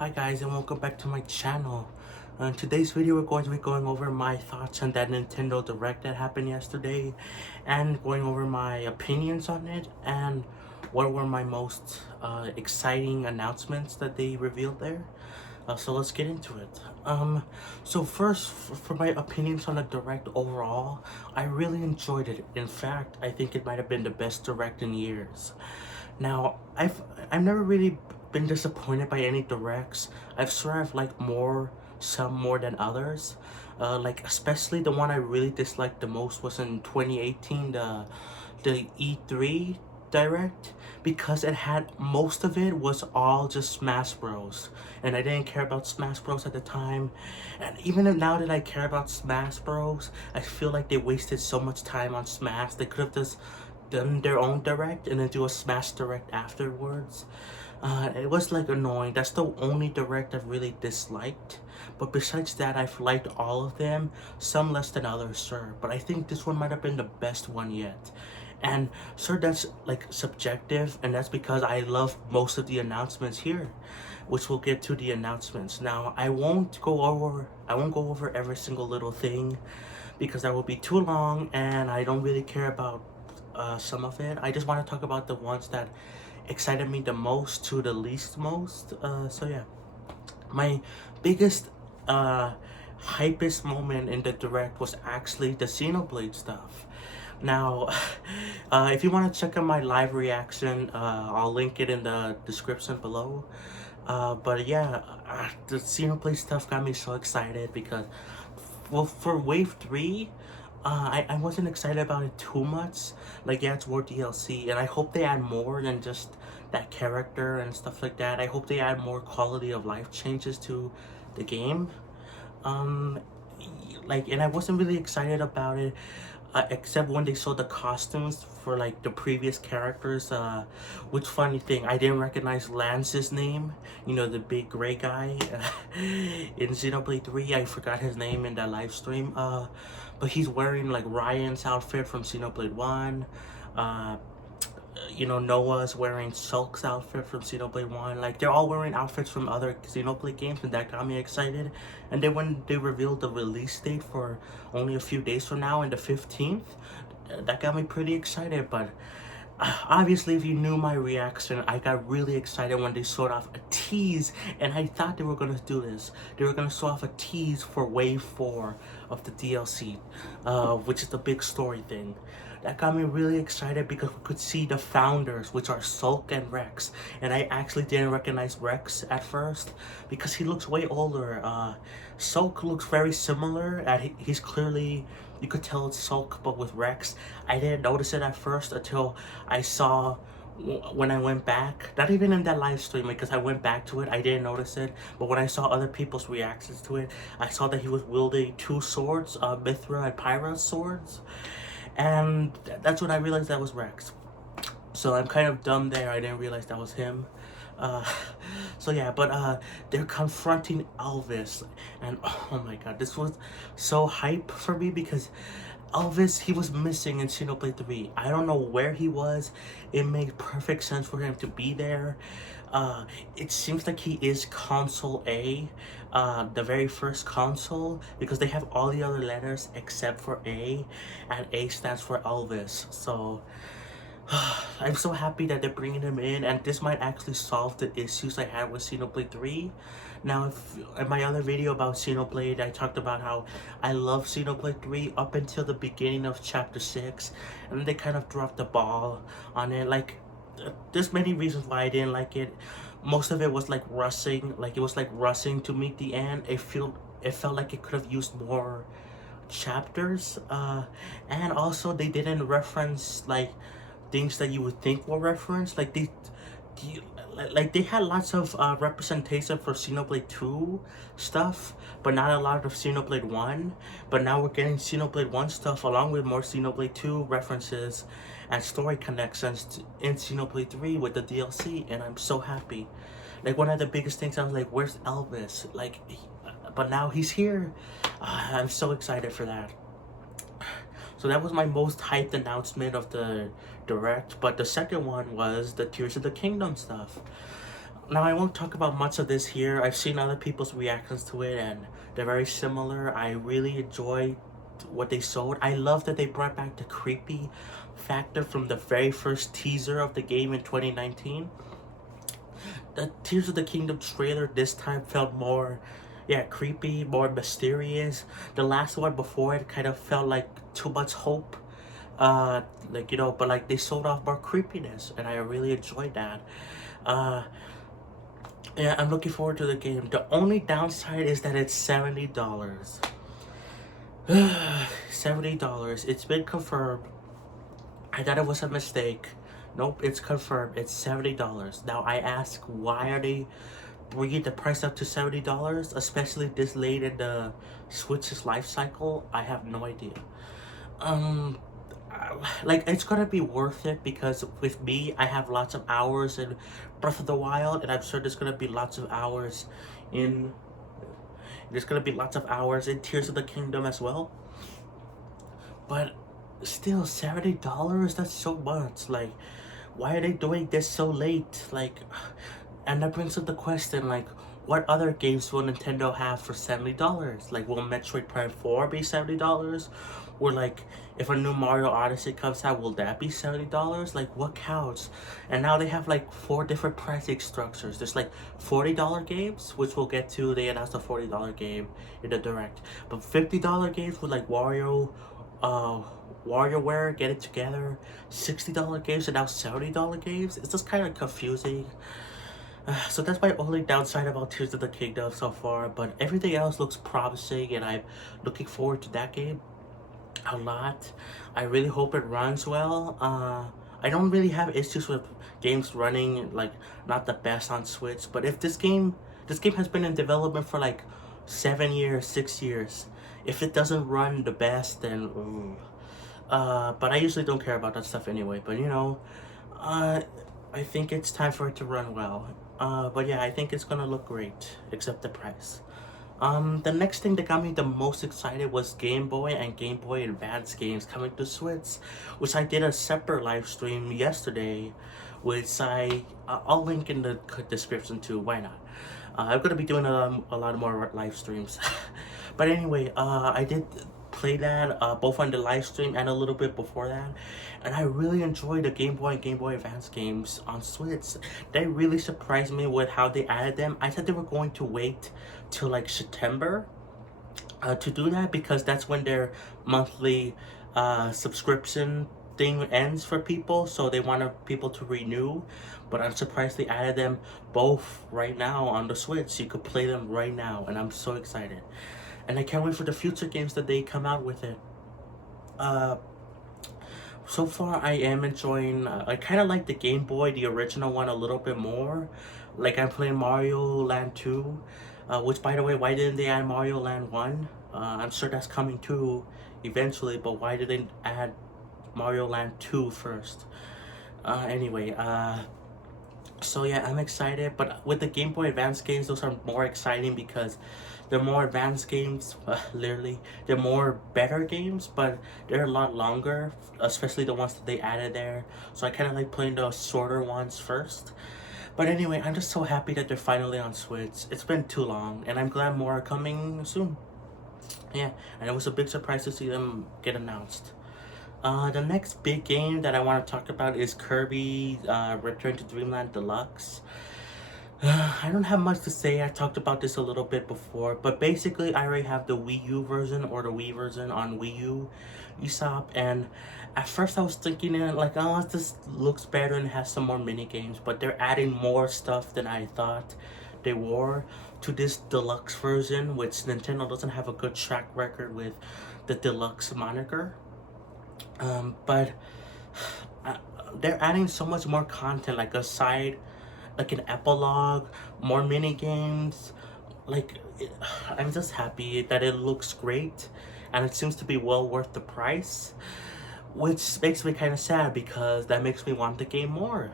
Hi guys, and welcome back to my channel. In today's video we're going to be going over my thoughts on that Nintendo Direct that happened yesterday, and going over my opinions on it and what were my most exciting announcements that they revealed there. So let's get into it. So first, for my opinions on the Direct overall, I really enjoyed it. In fact, I think it might have been the best Direct in years. Now, I've never really been disappointed by any directs. I've swear I've liked some more than others. Like especially the one I really disliked the most was in 2018, the E3 direct, because it had most of it was all just Smash Bros. And I didn't care about Smash Bros at the time. And even now that I care about Smash Bros, I feel like they wasted so much time on Smash. They could have just done their own direct and then do a Smash direct afterwards. It was like annoying. That's the only direct I've really disliked. But besides that, I've liked all of them, some less than others, sir. But I think this one might have been the best one yet. And sir, that's like subjective, and that's because I love most of the announcements here, which we'll get to the announcements. Now, I won't go over every single little thing because that will be too long, and I don't really care about some of it. I just want to talk about the ones that excited me the most to the least most. So yeah, my biggest hypest moment in the direct was actually the Xenoblade stuff. Now, if you want to check out my live reaction, I'll link it in the description below. But yeah, the Xenoblade stuff got me so excited because, well, for Wave 3, I wasn't excited about it too much. Like, yeah, it's more DLC, and I hope they add more than just that character and stuff like that. I hope they add more quality of life changes to the game. Um, and I wasn't really excited about it, except when they showed the costumes for like the previous characters. Which funny thing, I didn't recognize Lance's name. You know, the big gray guy in Xenoblade 3. I forgot his name in that live stream. But he's wearing like Ryan's outfit from Xenoblade 1. You know, Noah's wearing Shulk's outfit from Xenoblade 1. Like, they're all wearing outfits from other Xenoblade games, and that got me excited. And then when they revealed the release date for only a few days from now, and the 15th, that got me pretty excited. But obviously, if you knew my reaction, I got really excited when they showed off a tease, and I thought they were going to do this. They were going to show off a tease for Wave 4 of the DLC, which is the big story thing. That got me really excited because we could see the founders, which are Sulk and Rex. And I actually didn't recognize Rex at first because he looks way older. Sulk looks very similar, and he's clearly, you could tell it's Sulk, but with Rex. I didn't notice it at first until I saw, when I went back, not even in that live stream, because I went back to it, I didn't notice it. But when I saw other people's reactions to it, I saw that he was wielding two swords, Mithra and Pyra swords. And that's when I realized that was Rex. So I'm kind of dumb there. I didn't realize that was him. Uh, so yeah, but they're confronting Elvis, and oh my god, this was so hype for me because Elvis, he was missing in Xenoblade 3. I don't know where he was. It made perfect sense for him to be there. It seems like he is console A, the very first console, because they have all the other letters except for A, and A stands for Elvis. So I'm so happy that they're bringing him in, and this might actually solve the issues I had with Xenoblade 3. Now, in my other video about Xenoblade, I talked about how I love Xenoblade 3 up until the beginning of Chapter 6, and then they kind of dropped the ball on it. Like, there's many reasons why I didn't like it. Most of it was like rushing, to meet the end. It felt like it could have used more chapters, and also they didn't reference like things that you would think were referenced. Like they had lots of representation for Xenoblade 2 stuff, but not a lot of Xenoblade 1. But now we're getting Xenoblade 1 stuff along with more Xenoblade 2 references and story connections in Xenoblade 3 with the DLC, and I'm so happy. Like, one of the biggest things, I was like, where's Elvis? Like, but now he's here. I'm so excited for that. So that was my most hyped announcement of the Direct. But the second one was the Tears of the Kingdom stuff. Now I won't talk about much of this here. I've seen other people's reactions to it and they're very similar. I really enjoyed what they showed. I love that they brought back the creepy factor from the very first teaser of the game in 2019. The Tears of the Kingdom trailer this time felt more, yeah, creepy, more mysterious. The last one before it kind of felt like too much hope. Like, you know, but like they showed off more creepiness and I really enjoyed that. Uh, yeah, I'm looking forward to the game. The only downside is that it's $70. $70. It's been confirmed. I thought it was a mistake. Nope, it's confirmed. It's $70. Now I ask, why are they bringing the price up to $70, especially this late in the Switch's life cycle? I have no idea. Um, like, it's gonna be worth it because with me, I have lots of hours in Breath of the Wild, and I'm sure there's gonna be lots of hours in Tears of the Kingdom as well. But still, $70, that's so much. Like, why are they doing this so late? Like, and that brings up the question, like, what other games will Nintendo have for $70? Like, will Metroid Prime 4 be $70? Or like, if a new Mario Odyssey comes out, will that be $70? Like, what counts? And now they have like 4 different pricing structures. There's like $40 games, which we'll get to. They announced a $40 game in the direct. But $50 games with like WarioWare, Get It Together, $60 games, and now $70 games. It's just kind of confusing. So that's my only downside about Tears of the Kingdom so far, but everything else looks promising and I'm looking forward to that game a lot. I really hope it runs well. I don't really have issues with games running like not the best on Switch, but if this game has been in development for like 7 years, 6 years. If it doesn't run the best, then but I usually don't care about that stuff anyway. But you know, I think it's time for it to run well. But yeah, I think it's gonna look great, except the price. The next thing that got me the most excited was Game Boy and Game Boy Advance games coming to Switch, which I did a separate live stream yesterday, which I'll link in the description too. Why not? I'm gonna be doing a lot more live streams. But anyway, I did play that both on the live stream and a little bit before that, and I really enjoyed the Game Boy and Game Boy Advance games on Switch. They really surprised me with how they added them. I thought they were going to wait till like September to do that because that's when their monthly subscription thing ends for people, so they wanted people to renew. But I'm surprised they added them both right now on the Switch. You could play them right now, and I'm so excited. And I can't wait for the future games that they come out with it. So far I am enjoying, I kind of like the Game Boy, the original one, a little bit more. Like, I'm playing Mario Land 2, which, by the way, why didn't they add Mario Land 1? I'm sure that's coming too eventually, but why did they add Mario Land 2 first? Anyway, so yeah, I'm excited, but with the Game Boy Advance games, those are more exciting because they're more advanced games, literally. They're more better games, but they're a lot longer, especially the ones that they added there. So I kind of like playing the shorter ones first. But anyway, I'm just so happy that they're finally on Switch. It's been too long, and I'm glad more are coming soon. Yeah, and it was a big surprise to see them get announced. The next big game that I want to talk about is Kirby Return to Dreamland Deluxe. I don't have much to say. I talked about this a little bit before, but basically I already have the Wii U version or the Wii version on Wii U eShop, and at first I was thinking like, oh, this looks better and has some more mini games, but they're adding more stuff than I thought they were to this deluxe version, which Nintendo doesn't have a good track record with the deluxe moniker. But they're adding so much more content, like a side, like an epilogue, more mini games. Like, I'm just happy that it looks great, and it seems to be well worth the price, which makes me kind of sad because that makes me want the game more.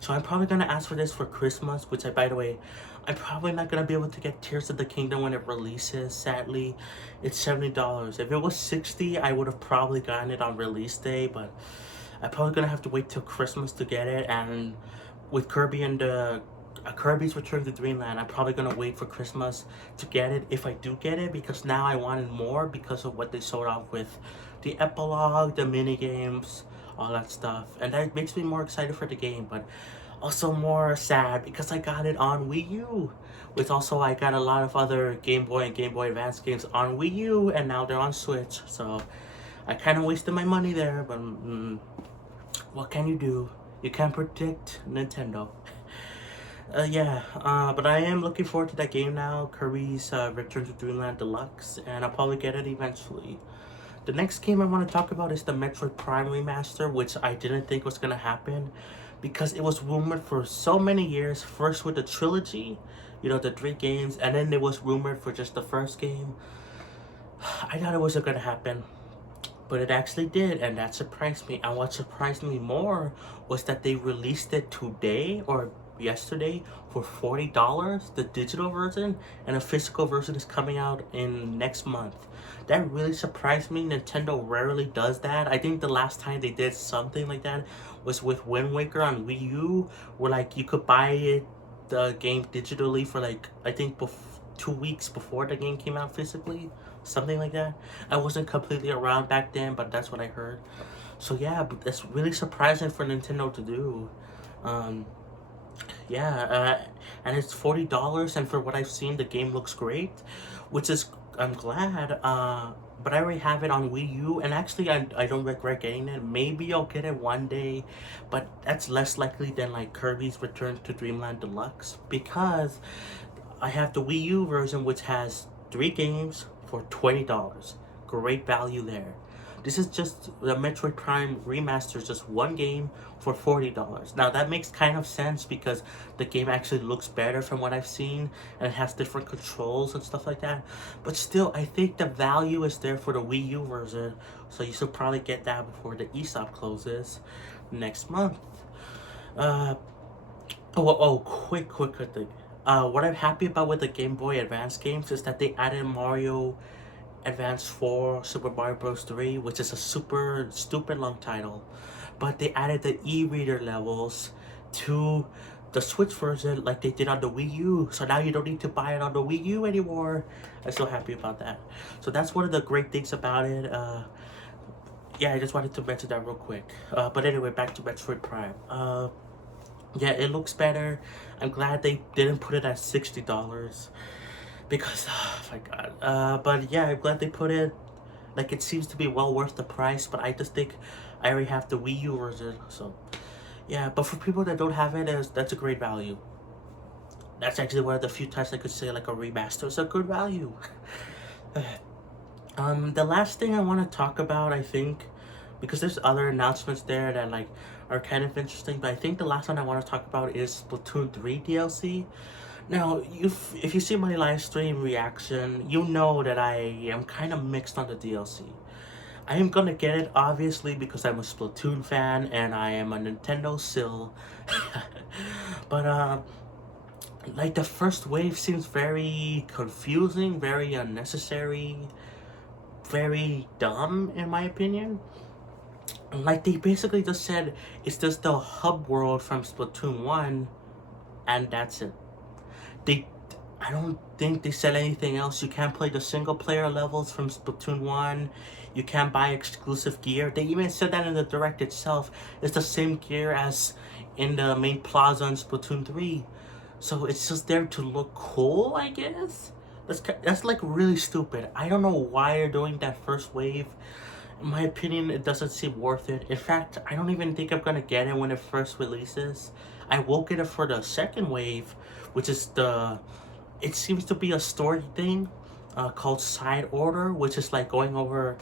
So I'm probably gonna ask for this for Christmas, which by the way, I'm probably not gonna be able to get Tears of the Kingdom when it releases. Sadly, it's $70. If it was $60, I would have probably gotten it on release day, but I'm probably gonna have to wait till Christmas to get it. And with Kirby and the Kirby's Return to Dreamland. I'm probably gonna wait for Christmas to get it if I do get it, because now I wanted more because of what they sold off with the epilogue, the mini games, all that stuff, and that makes me more excited for the game, but also more sad because I got it on Wii U. Which also I got a lot of other Game Boy and Game Boy Advance games on Wii U, and now they're on Switch. So I kind of wasted my money there, but what can you do? You can't predict Nintendo. But I am looking forward to that game now, Kirby's Return to Dreamland Deluxe, and I'll probably get it eventually. The next game I want to talk about is the Metroid Prime Remaster, which I didn't think was going to happen because it was rumored for so many years, first with the trilogy, you know, the 3 games, and then it was rumored for just the first game. I thought it wasn't going to happen, but it actually did, and that surprised me. And what surprised me more was that they released it today or yesterday for $40, the digital version, and a physical version is coming out in next month. That really surprised me. Nintendo rarely does that. I think the last time they did something like that was with Wind Waker on Wii U, where like you could buy it, the game digitally for like, I think 2 weeks before the game came out physically, something like that. I wasn't completely around back then, but that's what I heard. So yeah, but that's really surprising for Nintendo to do. And it's $40, and for what I've seen, the game looks great, which is, I'm glad. But I already have it on Wii U, and actually I don't regret getting it. Maybe I'll get it one day, but that's less likely than like Kirby's Return to Dreamland Deluxe, because I have the Wii U version, which has 3 games for $20. Great value there. This is just the Metroid Prime Remaster, is just 1 game for $40. Now that makes kind of sense because the game actually looks better from what I've seen, and it has different controls and stuff like that. But still, I think the value is there for the Wii U version, so you should probably get that before the eShop closes next month. Quick thing. What I'm happy about with the Game Boy Advance games is that they added Mario Advance 4, Super Mario Bros. 3, which is a super stupid long title. But they added the e-reader levels to the Switch version like they did on the Wii U. So now you don't need to buy it on the Wii U anymore. I'm so happy about that. So that's one of the great things about it. I just wanted to mention that real quick. But anyway, back to Metroid Prime. Yeah, it looks better. I'm glad they didn't put it at $60. Because, oh my god. But yeah, I'm glad they put it, like, it seems to be well worth the price, but I just think I already have the Wii U version, so yeah. But for people that don't have it, that's a great value. That's actually one of the few times I could say like a remaster is a good value. The last thing I want to talk about, I think, because there's other announcements there that like are kind of interesting, but I think the last one I want to talk about is Splatoon 3 DLC. Now, if you see my live stream reaction, you know that I am kind of mixed on the DLC. I am gonna get it, obviously, because I'm a Splatoon fan and I am a Nintendo shill. But, like, the first wave seems very confusing, very unnecessary, very dumb, in my opinion. Like, they basically just said it's just the hub world from Splatoon 1, and that's it. I don't think they said anything else. You can't play the single player levels from Splatoon 1. You can't buy exclusive gear. They even said that in the Direct itself. It's the same gear as in the main plaza in Splatoon 3. So it's just there to look cool, I guess? That's like really stupid. I don't know why they're doing that first wave. In my opinion, it doesn't seem worth it. In fact, I don't even think I'm gonna get it when it first releases. I will get it for the second wave, which is it seems to be a story thing called Side Order, which is like going over,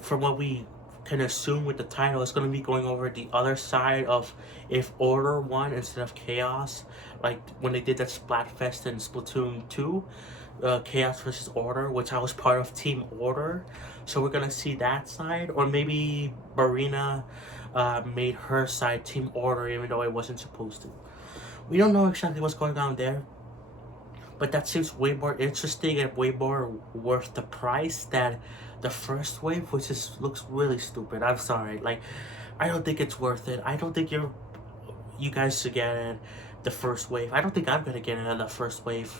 from what we can assume with the title, it's going to be going over the other side of if Order won instead of Chaos, like when they did that Splatfest in Splatoon 2, Chaos versus Order, which I was part of Team Order. So we're going to see that side, or maybe Marina made her side Team Order even though it wasn't supposed to. We don't know exactly what's going on there, but that seems way more interesting and way more worth the price than the first wave, which looks really stupid. I'm sorry, like, I don't think it's worth it. I don't think you guys should get it. the first wave. I don't think I'm gonna get it on the first wave,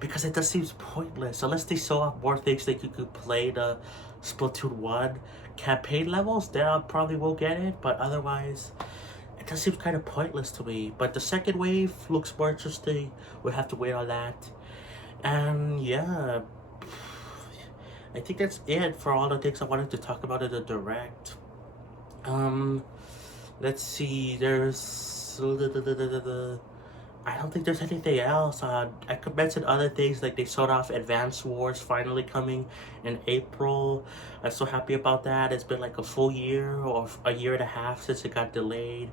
because it just seems pointless unless they show off more things that you could play the Splatoon 1 campaign levels. Then I probably will get it, but otherwise it just seems kind of pointless to me. But the second wave looks more interesting. We'll have to wait on that. And yeah, I think that's it for all the things I wanted to talk about in the direct. Let's see. I don't think there's anything else. I could mention other things like they showed off Advance Wars finally coming in April. I'm so happy about that. It's been like a full year or a year and a half since it got delayed.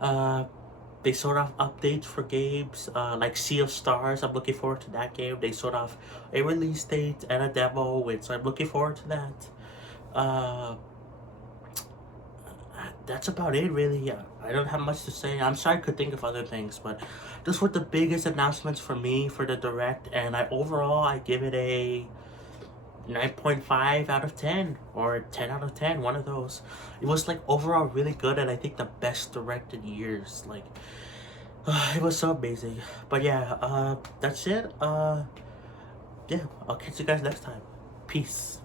Uh, they showed off updates for games like Sea of Stars. I'm looking forward to that game. They showed off a release date and a demo, so I'm looking forward to that. Uh, that's about it, really. I don't have much to say. I'm sorry I could think of other things, but those were the biggest announcements for me for the direct, and I give it a 9.5 out of 10 or 10 out of 10, one of those. It was like overall really good, and I think the best direct in years. Like it was so amazing. But yeah, that's it. Yeah, I'll catch you guys next time. Peace.